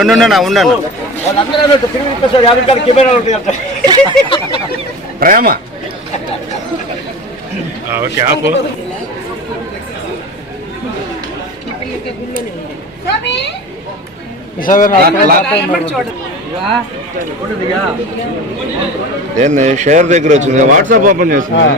ఉండండి ఉండండి అంట. ప్రేమ. ఓకే ఆపు. ఏంది షేర్ దగ్గర వచ్చింది వాట్సాప్ ఓపెన్ చేసింది.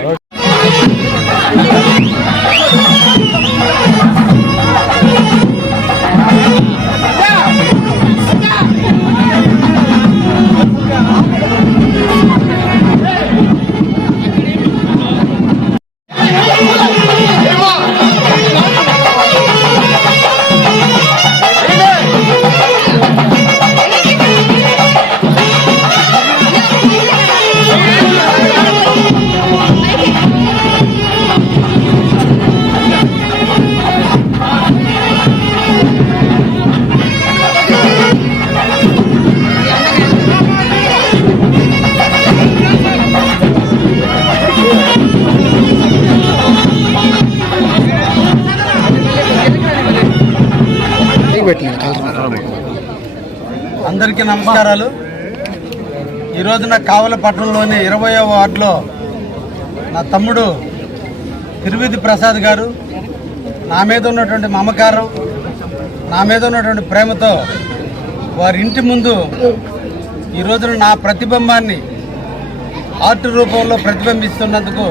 అందరికీ నమస్కారాలు. ఈ రోజున కావలపట్నంలోని ఇరవయో వార్డులో నా తమ్ముడు తిరువిధి ప్రసాద్ గారు నా మీద ఉన్నటువంటి మమకారం నా మీద ఉన్నటువంటి ప్రేమతో వారి ఇంటి ముందు ఈ రోజున నా ప్రతిబింబాన్ని ఆర్ట్ రూపంలో ప్రతిబింబిస్తున్నందుకు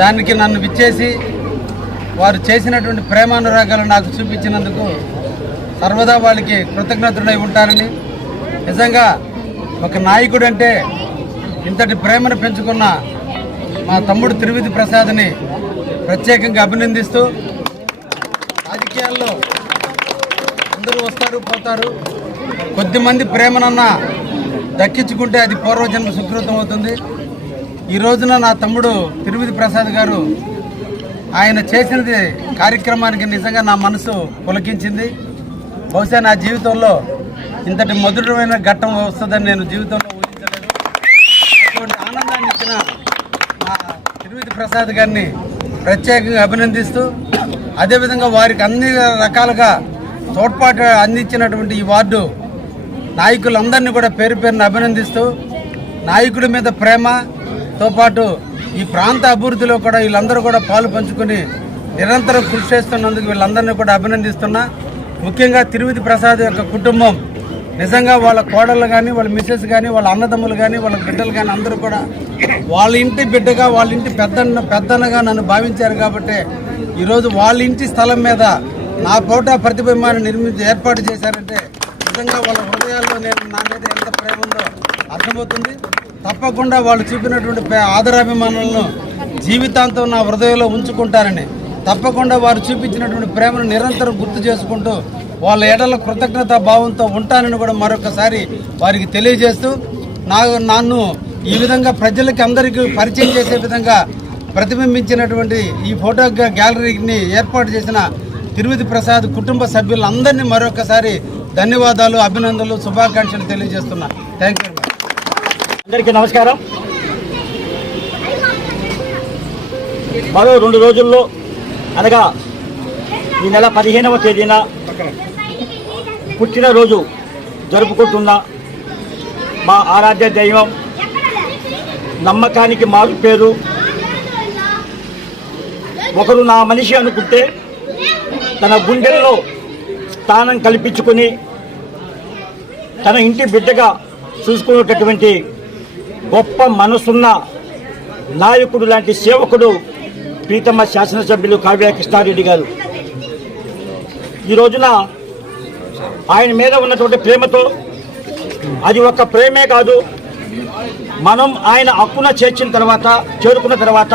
దానికి నన్ను విచ్చేసి వారు చేసినటువంటి ప్రేమానురాగాలు నాకు చూపించినందుకు సర్వదా వాళ్ళకి కృతజ్ఞతలై ఉంటారని. నిజంగా ఒక నాయకుడు అంటే ఇంతటి ప్రేమను పెంచుకున్న మా తమ్ముడు త్రివిధి ప్రసాద్ని ప్రత్యేకంగా అభినందిస్తూ రాజకీయాల్లో అందరూ వస్తారు పోతారు. కొద్దిమంది ప్రేమనన్నా దక్కించుకుంటే అది పూర్వజన్మ సుకృతం అవుతుంది. ఈ రోజున నా తమ్ముడు తిరువిధి ప్రసాద్ గారు ఆయన చేసినది కార్యక్రమానికి నిజంగా నా మనసు పులకించింది. బహుశా నా జీవితంలో ఇంతటి మధురమైన ఘట్టం వస్తుందని నేను జీవితంలో ఊహించలేదు. అటువంటి ఆనందాన్ని ఇచ్చిన మా తిరువిధి ప్రసాద్ గారిని ప్రత్యేకంగా అభినందిస్తూ అదేవిధంగా వారికి అన్ని రకాలుగా తోడ్పాటు అందించినటువంటి ఈ వార్డు నాయకులందరినీ కూడా పేరు పేరున అభినందిస్తూ నాయకుడి మీద ప్రేమతో పాటు ఈ ప్రాంత అభివృద్ధిలో కూడా వీళ్ళందరూ కూడా పాలు పంచుకొని నిరంతరం కృషి చేస్తున్నందుకు వీళ్ళందరినీ కూడా అభినందిస్తున్నా. ముఖ్యంగా తిరువిధి ప్రసాద్ యొక్క కుటుంబం. నిజంగా వాళ్ళ కోడళ్ళు కానీ వాళ్ళ మిస్సెస్ కానీ వాళ్ళ అన్నదమ్ములు కానీ వాళ్ళ బిడ్డలు కానీ అందరూ కూడా వాళ్ళ ఇంటి బిడ్డగా వాళ్ళ ఇంటి పెద్దన్న పెద్దన్నగా నన్ను భావించారు కాబట్టి ఈరోజు వాళ్ళ ఇంటి స్థలం మీద నా పోటా ప్రతిబింబాన్ని నిర్మించి ఏర్పాటు చేశారంటే నిజంగా వాళ్ళ హృదయాల్లో నేను నా మీద ఎంత ప్రేమ ఉందో అర్థమవుతుంది. తప్పకుండా వాళ్ళు చూపినటువంటి ఆదరాభిమానులను జీవితాంతం నా హృదయంలో ఉంచుకుంటారని తప్పకుండా వారు చూపించినటువంటి ప్రేమను నిరంతరం గుర్తు చేసుకుంటూ వాళ్ళ ఏడల కృతజ్ఞత భావంతో ఉంటానని కూడా మరొకసారి వారికి తెలియజేస్తూ నా నన్ను ఈ విధంగా ప్రజలకి అందరికీ పరిచయం చేసే విధంగా ప్రతిబింబించినటువంటి ఈ ఫోటో గ్యాలరీని ఏర్పాటు చేసిన తిరుపతి ప్రసాద్ కుటుంబ సభ్యులందరినీ మరొకసారి ధన్యవాదాలు అభినందనలు శుభాకాంక్షలు తెలియజేస్తున్నా. థ్యాంక్ యూ అందరికీ నమస్కారం. మరో రెండు రోజుల్లో అనగా ఈ నెల పదిహేనవ తేదీన పుట్టినరోజు జరుపుకుంటున్న మా ఆరాధ్య దైవం నమ్మకానికి మారు పేరు. ఒకరు నా మనిషి అనుకుంటే తన గుండెల్లో స్థానం కల్పించుకొని తన ఇంటి బిడ్డగా చూసుకునేటటువంటి గొప్ప మనసున్న నాయకుడు లాంటి సేవకుడు ప్రీతమ్మ శాసనసభ్యులు కావ్య కృష్ణారెడ్డి గారు. ఈ రోజున ఆయన మీద ఉన్నటువంటి ప్రేమతో అది ఒక ప్రేమే కాదు. మనం ఆయన హక్కున చేర్చిన తర్వాత చేరుకున్న తర్వాత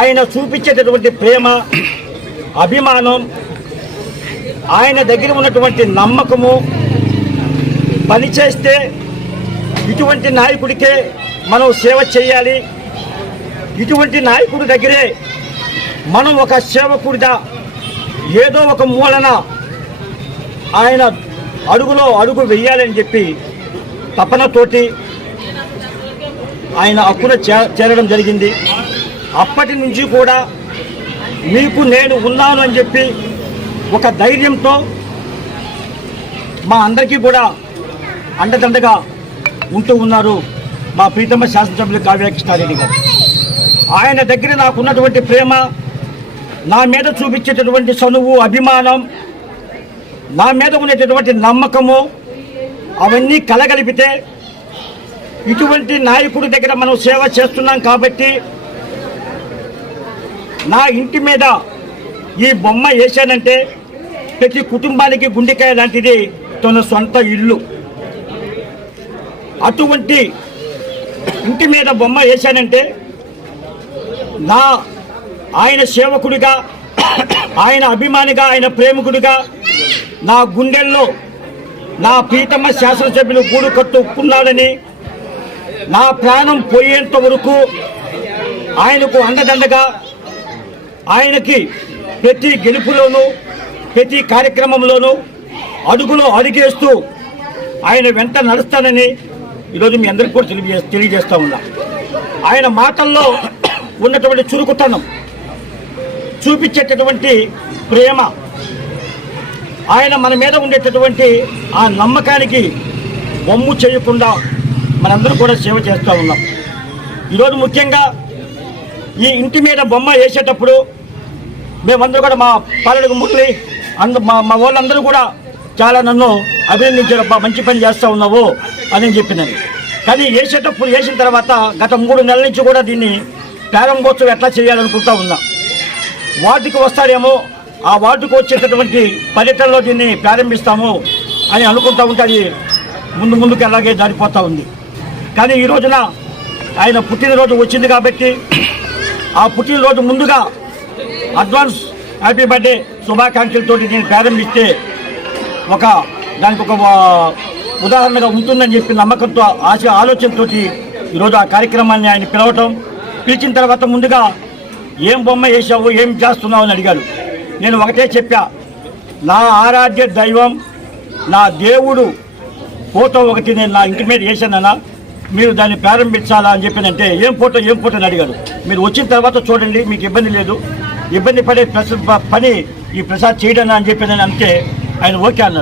ఆయన చూపించేటటువంటి ప్రేమ అభిమానం ఆయన దగ్గర ఉన్నటువంటి నమ్మకము పనిచేస్తే ఇటువంటి నాయకుడికే మనం సేవ చేయాలి. ఇటువంటి నాయకుడి దగ్గరే మనం ఒక సేవకుడిగా ఏదో ఒక మూలన ఆయన అడుగులో అడుగు వెయ్యాలని చెప్పి తపనతోటి ఆయన అక్కున చే- చేరడం జరిగింది. అప్పటి నుంచి కూడా మీకు నేను ఉన్నాను అని చెప్పి ఒక ధైర్యంతో మా అందరికీ కూడా అండదండగా ఉంటూ ఉన్నారు మా ప్రీతమ్మ శాసనసభ్యులు కావ్య కృష్ణారెడ్డి గారు. ఆయన దగ్గర నాకు ఉన్నటువంటి ప్రేమ నా మీద చూపించేటటువంటి చనువు అభిమానం నా మీద ఉండేటటువంటి నమ్మకము అవన్నీ కలగలిపితే ఇటువంటి నాయకుడి దగ్గర మనం సేవ చేస్తున్నాం కాబట్టి నా ఇంటి మీద ఈ బొమ్మ వేసానంటే ప్రతి కుటుంబానికి గుండెకాయ లాంటిది తన సొంత ఇల్లు. అటువంటి ఇంటి మీద బొమ్మ వేశానంటే నా ఆయన సేవకుడిగా ఆయన అభిమానిగా ఆయన ప్రేమికుడిగా నా గుండెల్లో నా పీతమ్మ శాసనసభ్యులు గూడు కట్టుకున్నాడని నా ప్రాణం పోయేంత వరకు ఆయనకు అండదండగా ఆయనకి ప్రతి గెలుపులోనూ ప్రతి కార్యక్రమంలోనూ అడుగులో అడిగేస్తూ ఆయన వెంట నడుస్తానని ఈరోజు మీ అందరికీ కూడా తెలియజే తెలియజేస్తా ఉన్నా. ఆయన మాటల్లో ఉన్నటువంటి చురుకుతనం చూపించేటటువంటి ప్రేమ ఆయన మన మీద ఉండేటటువంటి ఆ నమ్మకానికి బొమ్ము చేయకుండా మనందరూ కూడా సేవ చేస్తూ ఉన్నాం. ఈరోజు ముఖ్యంగా ఈ ఇంటి మీద బొమ్మ వేసేటప్పుడు మేమందరూ కూడా మా పాలనకు మురళి అంద మా మా వాళ్ళందరూ కూడా చాలా నన్ను అభినందించారు మంచి పని చేస్తూ ఉన్నావు అని చెప్పినది. కానీ వేసేటప్పుడు వేసిన తర్వాత గత మూడు నెలల నుంచి కూడా దీన్ని ప్రారంభోత్సవం ఎట్లా చేయాలనుకుంటా ఉన్నా. వార్డుకి వస్తాడేమో ఆ వార్డుకు వచ్చేటటువంటి పర్యటనలో దీన్ని ప్రారంభిస్తాము అని అనుకుంటా ఉంటే అది ముందు ముందుకు అలాగే జారిపోతూ ఉంది. కానీ ఈ రోజున ఆయన పుట్టినరోజు వచ్చింది కాబట్టి ఆ పుట్టినరోజు ముందుగా అడ్వాన్స్ హ్యాపీ బర్త్డే శుభాకాంక్షలతో నేను ప్రారంభిస్తే ఒక దానికి ఒక ఉదాహరణగా ఉంటుందని చెప్పి నమ్మకంతో ఆశ ఆలోచనతోటి ఈరోజు ఆ కార్యక్రమాన్ని ఆయన పిలవటం పిలిచిన తర్వాత ముందుగా ఏం బొమ్మ వేసావు ఏం చేస్తున్నావు అని అడిగారు నేను ఒకటే చెప్పా నా ఆరాధ్య దైవం నా దేవుడు ఫోటో ఒకటి నేను నా ఇంటి మీద వేసానన్నా మీరు దాన్ని ప్రారంభించాలా అని చెప్పినంటే ఏం ఫోటో ఏం ఫోటో అని అడిగాడు. మీరు వచ్చిన తర్వాత చూడండి మీకు ఇబ్బంది లేదు. ఇబ్బంది పడే ప్రస- పని ఈ ప్రసాద్ చేయడం అని చెప్పి అంటే ఆయన ఓకే అన్నాడు.